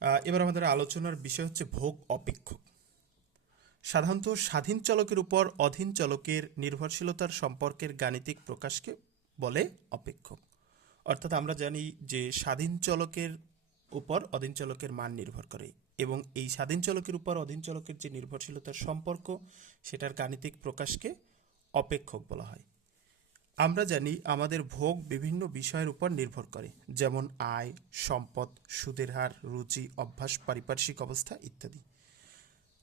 এবার আমাদের আলোচনার বিষয় হচ্ছে ভোগ অপেক্ষক। সাধারণত স্বাধীন চলকের উপর অধীন চলকের নির্ভরশীলতার সম্পর্কের গাণিতিক প্রকাশকে বলে অপেক্ষক। অর্থাৎ আমরা জানি যে স্বাধীন চলকের উপর অধীন চলকের মান নির্ভর করে এবং এই স্বাধীন চলকের উপর অধীন চলকের যে নির্ভরশীলতার সম্পর্ক, সেটার গাণিতিক প্রকাশকে অপেক্ষক বলা হয়। আমরা জানি আমাদের ভোগ বিভিন্ন বিষয়ের উপর নির্ভর করে, যেমন আয়, সম্পদ, সুদের হার, রুচি, অভ্যাস, পারিপার্শ্বিক অবস্থা ইত্যাদি।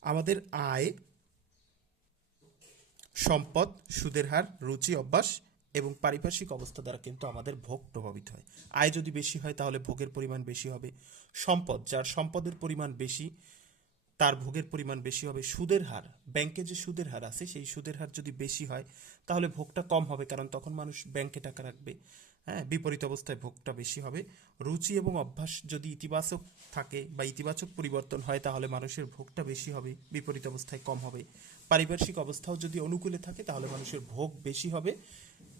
আমাদের আয়, সম্পদ, সুদের হার, রুচি, অভ্যাস এবং পারিপার্শ্বিক অবস্থা দ্বারা কিন্তু আমাদের ভোগ প্রভাবিত হয়। আয় যদি বেশি হয় তাহলে ভোগের পরিমাণ বেশি হবে। সম্পদ, যার সম্পদের পরিমাণ বেশি তার ভোগের পরিমাণ বেশি হবে, সুদের হার, ব্যাংকে যে সুদের হার আছে, সেই সুদের হার যদি বেশি হয়, তাহলে ভোগটা কম হবে, কারণ তখন মানুষ ব্যাংকে টাকা রাখবে। হ্যাঁ বিপরীত অবস্থায় ভোগটা বেশি হবে। রুচি এবং অভ্যাস যদি ইতিবাচক থাকে বা ইতিবাচক পরিবর্তন হয়, তাহলে মানুষের ভোগটা বেশি হবে, বিপরীত অবস্থায় কম হবে। পারিপার্শ্বিক অবস্থাও যদি অনুকূলে থাকে, তাহলে মানুষের ভোগ বেশি হবে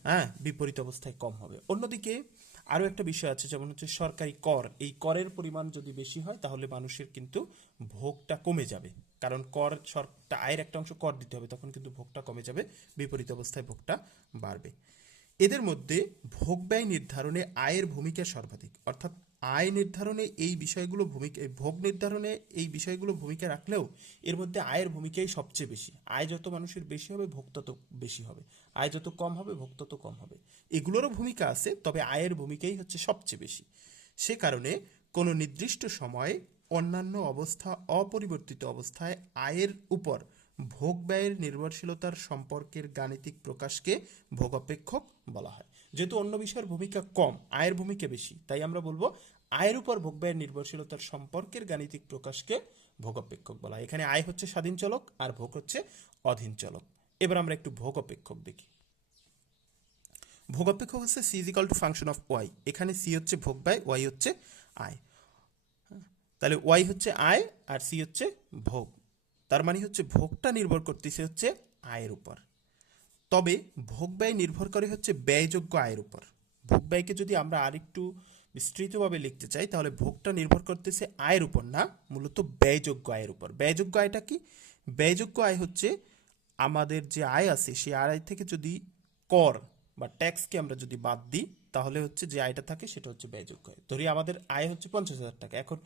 হ্যাঁ বিপরীত অবস্থায় কম হবে। অন্যদিকে আরও একটা বিষয় আছে, যেমন হচ্ছে সরকারি কর। এই করের পরিমাণ যদি বেশি হয়, তাহলে মানুষের কিন্তু ভোগটা কমে যাবে। কারণ কর সরকার আয়ের একটা অংশ কর দিতে হবে, তখন কিন্তু ভোগটা কমে যাবে, বিপরীত অবস্থায় ভোগটা বাড়বে। এদের মধ্যে ভোগ ব্যয় নির্ধারণে আয়ের ভূমিকা সর্বাধিক। অর্থাৎ আয় নির্ধারণে এই বিষয়গুলো ভূমিকা ভোগ নির্ধারণে এই বিষয়গুলো ভূমিকা রাখলেও এর মধ্যে আয়ের ভূমিকাই সবচেয়ে বেশি। আয় যত মানুষের বেশি হবে, ভোগ তত বেশি হবে। আয় যত কম হবে, ভোগ তত কম হবে। এগুলোরও ভূমিকা আছে, তবে আয়ের ভূমিকাই হচ্ছে সবচেয়ে বেশি। সে কারণে কোনো নির্দিষ্ট সময়ে অন্যান্য অবস্থা, অপরিবর্তিত অবস্থায় আয়ের উপর ভোগ ব্যয়ের নির্ভরশীলতার সম্পর্কের গাণিতিক প্রকাশকে ভোগাপেক্ষক বলা হয়। যেহেতু অন্য বিষয়ের ভূমিকা কম, আয়ের ভূমিকা বেশি, তাই আমরা বলব আয়ের উপর ভোগ ব্যয়ের নির্ভরশীলতার সম্পর্কের গাণিতিক প্রকাশকে ভোগাপেক্ষক বলা হয়। এখানে আয় হচ্ছে স্বাধীন চলক আর ভোগ হচ্ছে অধীন চলক। এবার আমরা একটু ভোগ অপেক্ষক দেখি। ভোগাপেক্ষক হচ্ছে C equal to function of Y এখানে সি হচ্ছে ভোগ ব্যয় ওয়াই হচ্ছে আয়। তাহলে ওয়াই হচ্ছে আয় আর সি হচ্ছে ভোগ। তার মানে হচ্ছে ভোগটা নির্ভর করতেছে হচ্ছে আয়ের উপর। তবে ভোগ ব্যয় নির্ভর করে হচ্ছে ব্যয়যোগ্য আয়ের উপর। ভোগ ব্যয়কে যদি আমরা আরেকটু বিস্তৃতভাবে লিখতে চাই, তাহলে ভোগটা নির্ভর করতেছে আয়ের উপর না, মূলত ব্যয়যোগ্য আয়ের উপর। ব্যয়যোগ্য আয়টা কি? ব্যয়যোগ্য আয় হচ্ছে আমাদের যে আয় আছে, সেই আয় থেকে যদি কর বা ট্যাক্সকে আমরা যদি বাদ দিই, তাহলে হচ্ছে যে আয়টা থাকে সেটা হচ্ছে ব্যয়যোগ্য আয়। ধরি আমাদের আয় হচ্ছে পঞ্চাশ হাজার টাকা। এখন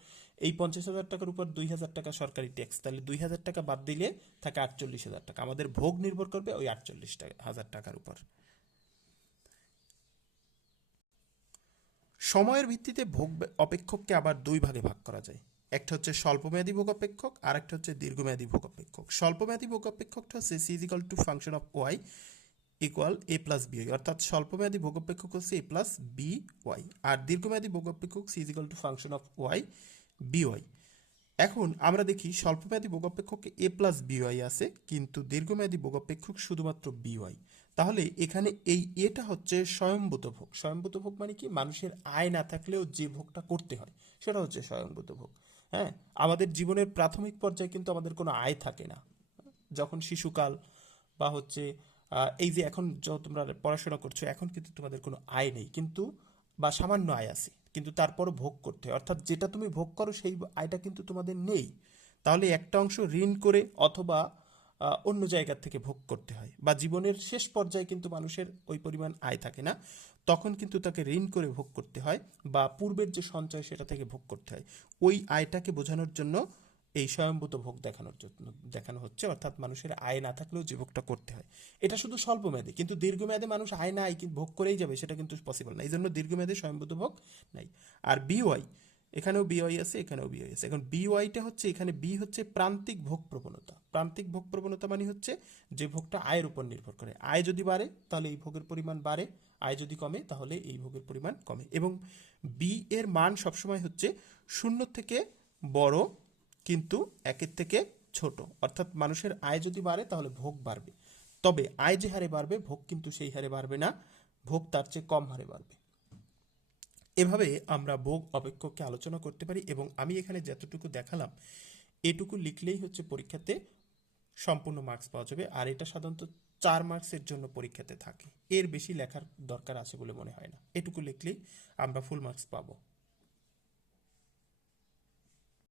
এই পঞ্চাশ হাজার টাকার উপর দুই হাজার টাকা সরকারি ট্যাক্স তাহলে দুই হাজার টাকা বাদ দিলে থাকে আটচল্লিশ হাজার টাকা। আমাদের ভোগ নির্ভর করবে ওই আটচল্লিশ হাজার টাকার উপর। সময়ের ভিত্তিতে ভোগ অপেক্ষককে আবার দুই ভাগে ভাগ করা যায়। একটা হচ্ছে স্বল্পমেয়াদী ভোগ অপেক্ষক আর একটা হচ্ছে দীর্ঘমেয়াদী ভোগ অপেক্ষক। স্বল্পমেয়াদী ভোগ অপেক্ষকটা হচ্ছে C equal to function of Y. Equal A plus B অর্থাৎ স্বল্পমেয়াদী ভোগ অপেক্ষক হচ্ছে এ প্লাস বি ওয়াই আর দীর্ঘমেয়াদী ভোগ অপেক্ষক C equal to function of Y B Y এখন আমরা দেখি স্বল্পমেয়াদী ভোগ অপেক্ষকে এ প্লাস বিওয়াই আছে, কিন্তু দীর্ঘমেয়াদী ভোগ অপেক্ষক শুধুমাত্র বিওয়াই তাহলে এখানে এই এটা হচ্ছে স্বয়ংভূত ভোগ। স্বয়ংভূত ভোগ মানে কি? মানুষের আয় না থাকলেও যে ভোগটা করতে হয়, সেটা হচ্ছে স্বয়ংভূত ভোগ। হ্যাঁ? আমাদের জীবনের প্রাথমিক পর্যায়ে কিন্তু আমাদের কোনো আয় থাকে না। যখন শিশুকাল বা হচ্ছে এই যে এখন তোমরা পড়াশোনা করছ, এখন কিন্তু তোমাদের কোনো আয় নেই, কিন্তু, বা সামান্য আয় আছে, কিন্তু তারপরও ভোগ করতে হয়। অর্থাৎ যেটা তুমি ভোগ করো, সেই আয়টা কিন্তু তোমাদের নেই। তাহলে একটা অংশ ঋণ করে অথবা অন্য জায়গার থেকে ভোগ করতে হয়, বা জীবনের শেষ পর্যায়ে কিন্তু মানুষের ওই পরিমাণ আয় থাকে না, তখন কিন্তু তাকে ঋণ করে ভোগ করতে হয়, বা পূর্বের যে সঞ্চয়, সেটা থেকে ভোগ করতে হয়। ওই আয়টাকে বোঝানোর জন্য এই স্বয়ংভূত ভোগ দেখানোর জন্য দেখানো হচ্ছে, অর্থাৎ মানুষের আয় না থাকলেও যে ভোগটা করতে হয়। এটা শুধু স্বল্প মেয়াদে কিন্তু দীর্ঘমেয়াদে মানুষ আয় না, আয় ভোগ করেই যাবে, সেটা কিন্তু পসিবল না। এই জন্য দীর্ঘমেয়াদে স্বয়ংভূত ভোগ নাই। আর বিওয়াই এখানেও বিওয়াই আছে, এখানেও বিওয়াই আছে। এখন বিওয়াইটা হচ্ছে, এখানে বি হচ্ছে প্রান্তিক ভোগ প্রবণতা। প্রান্তিক ভোগ প্রবণতা মানে হচ্ছে যে ভোগটা আয়ের উপর নির্ভর করে। আয় যদি বাড়ে, তাহলে এই ভোগের পরিমাণ বাড়ে। আয় যদি কমে, তাহলে এই ভোগের পরিমাণ কমে। এবং বি এর মান সবসময় হচ্ছে শূন্য থেকে বড় কিন্তু একের থেকে ছোট। অর্থাৎ মানুষের আয় যদি বাড়ে, তাহলে ভোগ বাড়বে। তবে আয় যে হারে বাড়বে, ভোগ কিন্তু সেই হারে বাড়বে না। ভোগ তার চেয়ে কম হারে বাড়বে। এভাবে আমরা ভোগ অপেক্ষককে আলোচনা করতে পারি এবং আমি এখানে যতটুকু দেখালাম, এটুকু লিখলেই হচ্ছে পরীক্ষাতে সম্পূর্ণ মার্কস পাওয়া যাবে। আর এটা সাধারণত চার মার্কসের জন্য পরীক্ষাতে থাকে। এর বেশি লেখার দরকার আছে বলে মনে হয় না। এটুকু লিখলেই আমরা ফুল মার্কস পাবো।